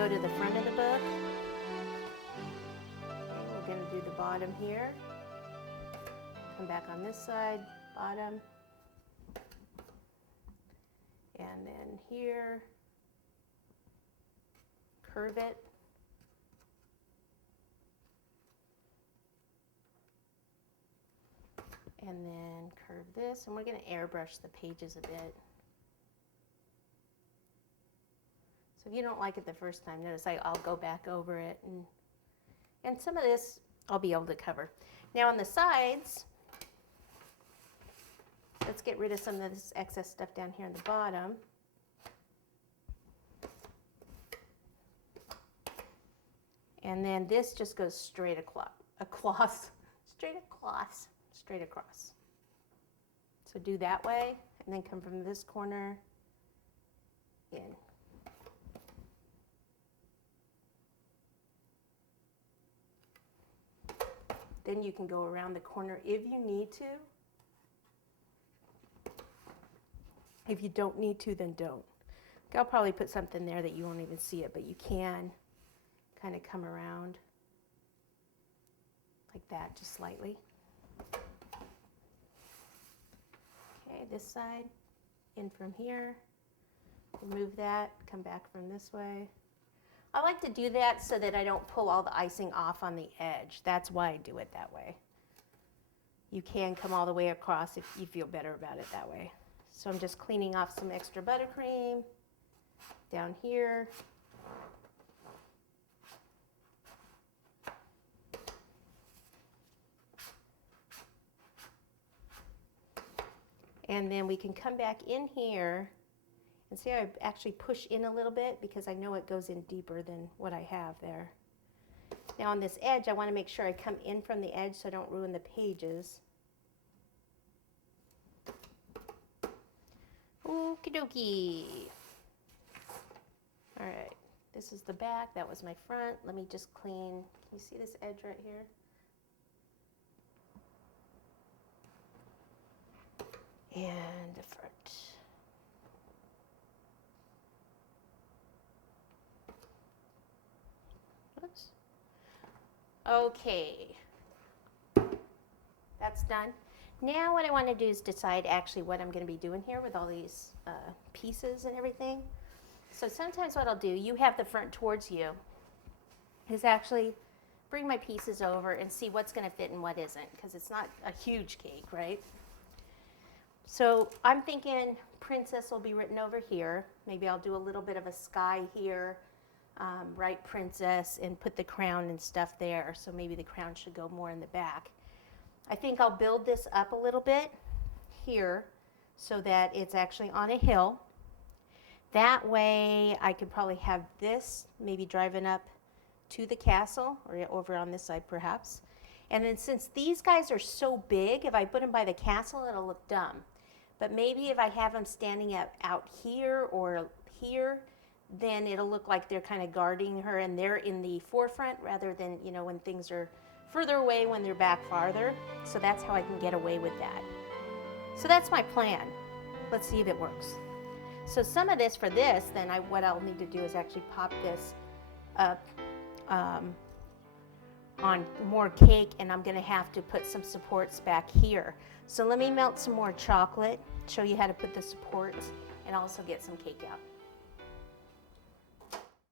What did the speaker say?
go to the front of the book. Okay, we're going to do the bottom here. Come back on this side, bottom. And then here, curve it. And then curve this, and we're going to airbrush the pages a bit. So if you don't like it the first time, notice I'll go back over it, and some of this I'll be able to cover. Now on the sides, let's get rid of some of this excess stuff down here on the bottom. And then this just goes straight across. So do that way, and then come from this corner in. Then you can go around the corner if you need to. If you don't need to, then don't. I'll probably put something there that you won't even see it, but you can kind of come around like that, just slightly. Okay, this side, in from here, remove that, come back from this way. I like to do that so that I don't pull all the icing off on the edge. That's why I do it that way. You can come all the way across if you feel better about it that way. So I'm just cleaning off some extra buttercream down here. And then we can come back in here and see how I actually push in a little bit because I know it goes in deeper than what I have there. Now on this edge, I want to make sure I come in from the edge so I don't ruin the pages. Okie dokie. All right, this is the back, that was my front. Let me just clean, can you see this edge right here? And the front. Oops. Okay, that's done. Now what I want to do is decide actually what I'm going to be doing here with all these pieces and everything. So sometimes what I'll do, you have the front towards you, is actually bring my pieces over and see what's going to fit and what isn't, because it's not a huge cake, right? So I'm thinking princess will be written over here. Maybe I'll do a little bit of a sky here, write princess, and put the crown and stuff there. So maybe the crown should go more in the back. I think I'll build this up a little bit here so that it's actually on a hill. That way I could probably have this maybe driving up to the castle or over on this side perhaps. And then since these guys are so big, if I put them by the castle, it'll look dumb. But maybe if I have them standing out here or here, then it'll look like they're kind of guarding her and they're in the forefront rather than, you know, when things are further away when they're back farther. So that's how I can get away with that. So that's my plan. Let's see if it works. So some of this for this, then what I'll need to do is actually pop this up on more cake, and I'm gonna have to put some supports back here. So let me melt some more chocolate, show you how to put the supports, and also get some cake out.